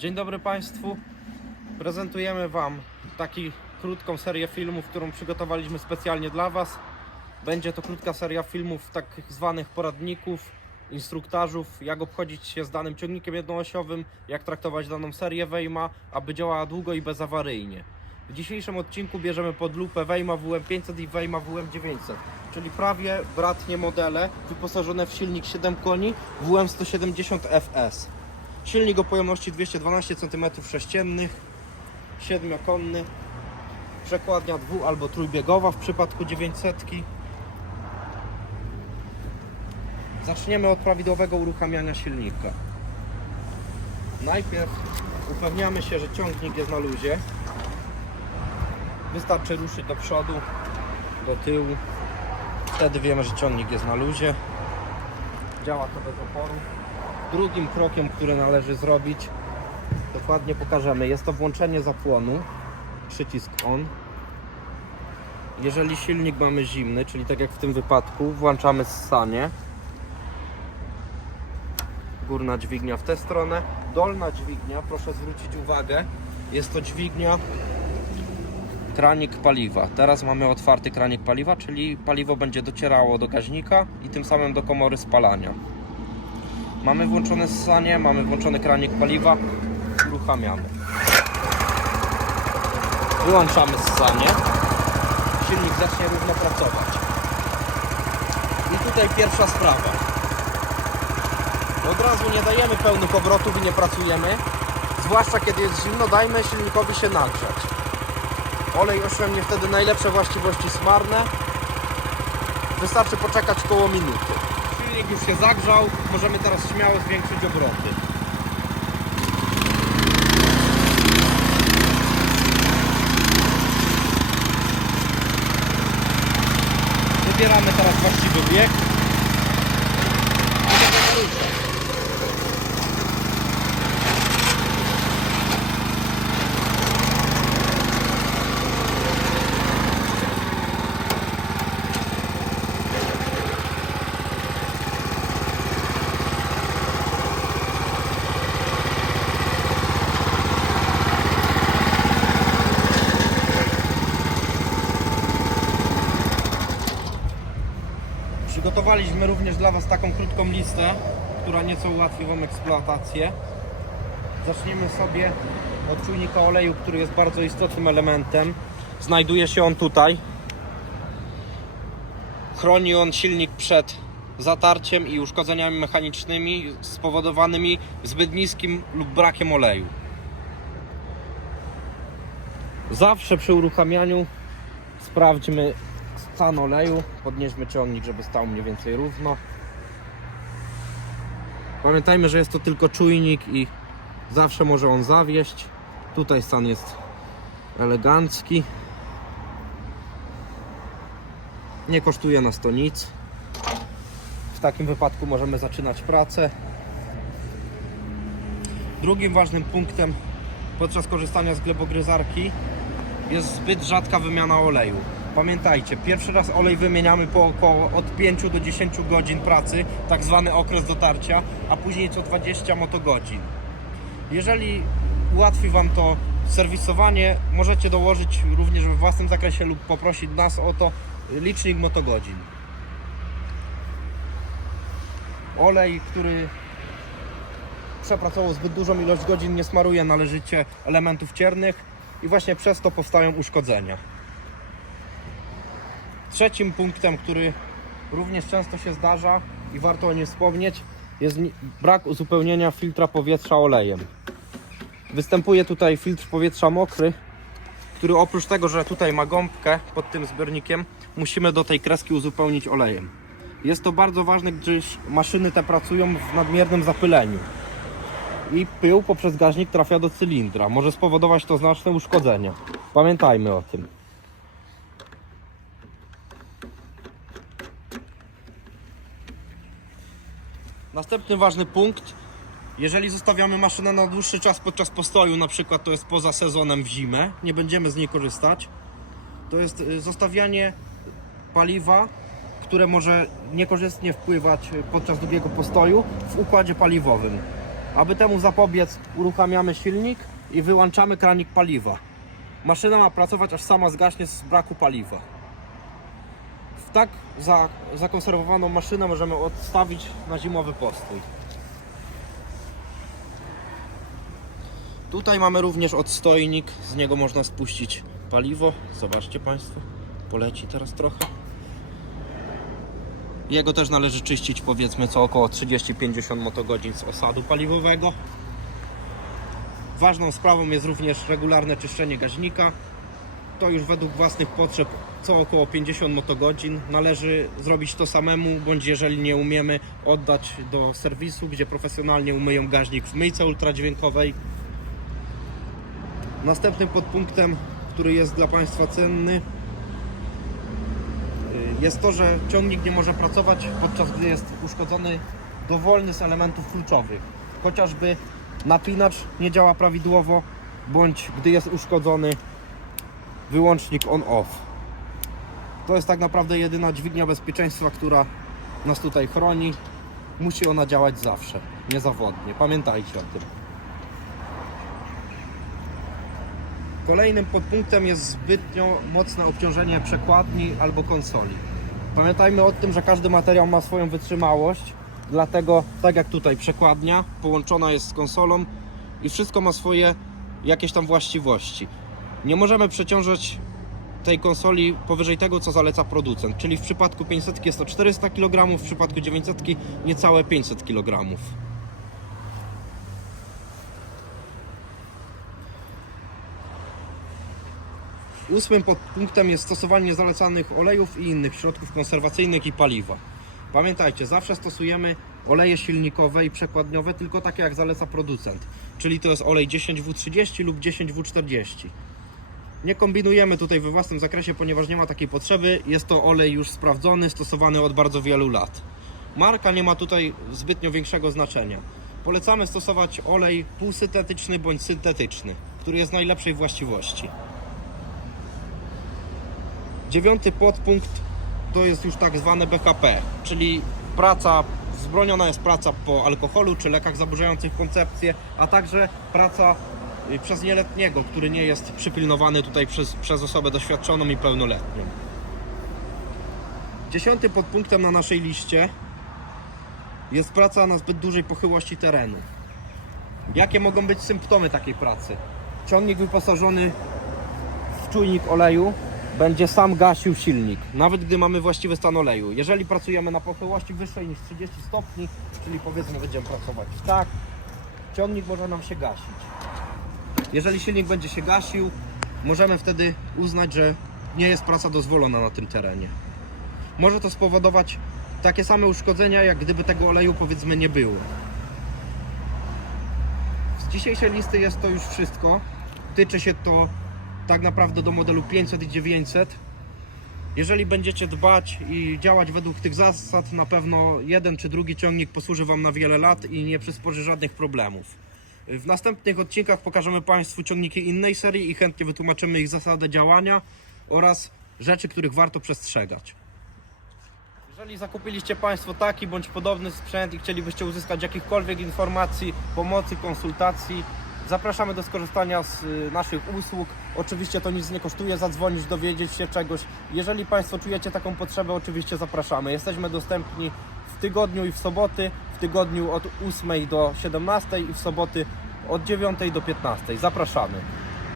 Dzień dobry Państwu. Prezentujemy Wam taki krótką serię filmów, którą przygotowaliśmy specjalnie dla Was. Będzie to krótka seria filmów tak zwanych poradników, instruktażów, jak obchodzić się z danym ciągnikiem jednoosiowym, jak traktować daną serię Wejma, aby działała długo i bezawaryjnie. W dzisiejszym odcinku bierzemy pod lupę Wejma WM500 i Wejma WM900, czyli prawie bratnie modele wyposażone w silnik 7 koni WM170 FS. Silnik o pojemności 212 cm3, siedmiokonny, przekładnia dwu- albo trójbiegowa w przypadku 900. Zaczniemy od prawidłowego uruchamiania silnika. Najpierw upewniamy się, że ciągnik jest na luzie. Wystarczy ruszyć do przodu, do tyłu. Wtedy wiemy, że ciągnik jest na luzie. Działa to bez oporu. Drugim krokiem, który należy zrobić, dokładnie pokażemy, jest to włączenie zapłonu, przycisk on. Jeżeli silnik mamy zimny, czyli tak jak w tym wypadku, włączamy ssanie. Górna dźwignia w tę stronę, dolna dźwignia, proszę zwrócić uwagę, jest to dźwignia kranik paliwa. Teraz mamy otwarty kranik paliwa, czyli paliwo będzie docierało do gaźnika i tym samym do komory spalania. Mamy włączone ssanie, mamy włączony kranik paliwa, uruchamiamy. Wyłączamy ssanie, silnik zacznie równo pracować. I tutaj pierwsza sprawa. Od razu nie dajemy pełnych obrotów i nie pracujemy, zwłaszcza kiedy jest zimno, dajmy silnikowi się nagrzać. Olej osiągnie wtedy najlepsze właściwości smarne. Wystarczy poczekać koło minuty. Silnik już się zagrzał, możemy teraz śmiało zwiększyć obroty. Wybieramy teraz właściwy bieg. I będziemy ruszać. Przygotowaliśmy również dla Was taką krótką listę, która nieco ułatwi Wam eksploatację. Zaczniemy sobie od czujnika oleju, który jest bardzo istotnym elementem. Znajduje się on tutaj. Chroni on silnik przed zatarciem i uszkodzeniami mechanicznymi spowodowanymi zbyt niskim lub brakiem oleju. Zawsze przy uruchamianiu sprawdźmy stan oleju, podnieśmy ciągnik, żeby stał mniej więcej równo. Pamiętajmy, że jest to tylko czujnik i zawsze może on zawieść. Tutaj stan jest elegancki. Nie kosztuje nas to nic. W takim wypadku możemy zaczynać pracę. Drugim ważnym punktem podczas korzystania z glebogryzarki jest zbyt rzadka wymiana oleju. Pamiętajcie, pierwszy raz olej wymieniamy po około od 5 do 10 godzin pracy, tak zwany okres dotarcia, a później co 20 motogodzin. Jeżeli ułatwi Wam to serwisowanie, możecie dołożyć również we własnym zakresie lub poprosić nas o to licznik motogodzin. Olej, który przepracował zbyt dużą ilość godzin, nie smaruje należycie elementów ciernych i właśnie przez to powstają uszkodzenia. Trzecim punktem, który również często się zdarza i warto o nim wspomnieć, jest brak uzupełnienia filtra powietrza olejem. Występuje tutaj filtr powietrza mokry, który oprócz tego, że tutaj ma gąbkę pod tym zbiornikiem, musimy do tej kreski uzupełnić olejem. Jest to bardzo ważne, gdyż maszyny te pracują w nadmiernym zapyleniu i pył poprzez gaźnik trafia do cylindra. Może spowodować to znaczne uszkodzenia. Pamiętajmy o tym. Następny ważny punkt. Jeżeli zostawiamy maszynę na dłuższy czas podczas postoju, na przykład to jest poza sezonem w zimę, nie będziemy z niej korzystać, to jest y, zostawianie paliwa, które może niekorzystnie wpływać y, podczas długiego postoju w układzie paliwowym. Aby temu zapobiec, uruchamiamy silnik i wyłączamy kranik paliwa. Maszyna ma pracować aż sama zgaśnie z braku paliwa. Tak za, zakonserwowaną maszynę możemy odstawić na zimowy postój. Tutaj mamy również odstojnik, z niego można spuścić paliwo. Zobaczcie Państwo, poleci teraz trochę. Jego też należy czyścić powiedzmy co około 30-50 motogodzin z osadu paliwowego. Ważną sprawą jest również regularne czyszczenie gaźnika. To już według własnych potrzeb co około 50 motogodzin. Należy zrobić to samemu, bądź jeżeli nie umiemy, oddać do serwisu, gdzie profesjonalnie umyją gaźnik w myjce ultradźwiękowej. Następnym podpunktem, który jest dla Państwa cenny, y, jest to, że ciągnik nie może pracować podczas gdy jest uszkodzony dowolny z elementów kluczowych. Chociażby napinacz nie działa prawidłowo, bądź gdy jest uszkodzony wyłącznik on-off. To jest tak naprawdę jedyna dźwignia bezpieczeństwa, która nas tutaj chroni. Musi ona działać zawsze, niezawodnie. Pamiętajcie o tym. Kolejnym podpunktem jest zbytnio mocne obciążenie przekładni albo konsoli. Pamiętajmy o tym, że każdy materiał ma swoją wytrzymałość, dlatego tak jak tutaj przekładnia połączona jest z konsolą i wszystko ma swoje jakieś tam właściwości. Nie możemy przeciążać tej konsoli powyżej tego, co zaleca producent, czyli w przypadku 500 jest to 400 kg, w przypadku 900 niecałe 500 kg. Ósmym podpunktem jest stosowanie zalecanych olejów i innych środków konserwacyjnych i paliwa. Pamiętajcie, zawsze stosujemy oleje silnikowe i przekładniowe tylko takie jak zaleca producent, czyli to jest olej 10W30 lub 10W40. Nie kombinujemy tutaj we własnym zakresie, ponieważ nie ma takiej potrzeby. Jest to olej już sprawdzony, stosowany od bardzo wielu lat. Marka nie ma tutaj zbytnio większego znaczenia. Polecamy stosować olej półsyntetyczny bądź syntetyczny, który jest najlepszej właściwości. Dziewiąty podpunkt to jest już tak zwane BHP, czyli praca, wzbroniona jest praca po alkoholu czy lekach zaburzających koncepcję, a także praca przez nieletniego, który nie jest przypilnowany tutaj przez, przez osobę doświadczoną i pełnoletnią. Dziesiątym podpunktem na naszej liście jest praca na zbyt dużej pochyłości terenu. Jakie mogą być symptomy takiej pracy? Ciągnik wyposażony w czujnik oleju będzie sam gasił silnik, nawet gdy mamy właściwy stan oleju. Jeżeli pracujemy na pochyłości wyższej niż 30 stopni, czyli powiedzmy będziemy pracować tak, ciągnik może nam się gasić. Jeżeli silnik będzie się gasił, możemy wtedy uznać, że nie jest praca dozwolona na tym terenie. Może to spowodować takie same uszkodzenia, jak gdyby tego oleju powiedzmy nie było. Z dzisiejszej listy jest to już wszystko. Tyczy się to tak naprawdę do modelu 500 i 900. Jeżeli będziecie dbać i działać według tych zasad, na pewno jeden czy drugi ciągnik posłuży Wam na wiele lat i nie przysporzy żadnych problemów. W następnych odcinkach pokażemy Państwu ciągniki innej serii i chętnie wytłumaczymy ich zasadę działania oraz rzeczy, których warto przestrzegać. Jeżeli zakupiliście Państwo taki bądź podobny sprzęt i chcielibyście uzyskać jakichkolwiek informacji, pomocy, konsultacji, zapraszamy do skorzystania z y, naszych usług. Oczywiście to nic nie kosztuje, zadzwonić, dowiedzieć się czegoś. Jeżeli Państwo czujecie taką potrzebę, oczywiście zapraszamy. Jesteśmy dostępni w tygodniu i w soboty, w tygodniu od 8 do 17 i w soboty od 9 do 15. Zapraszamy.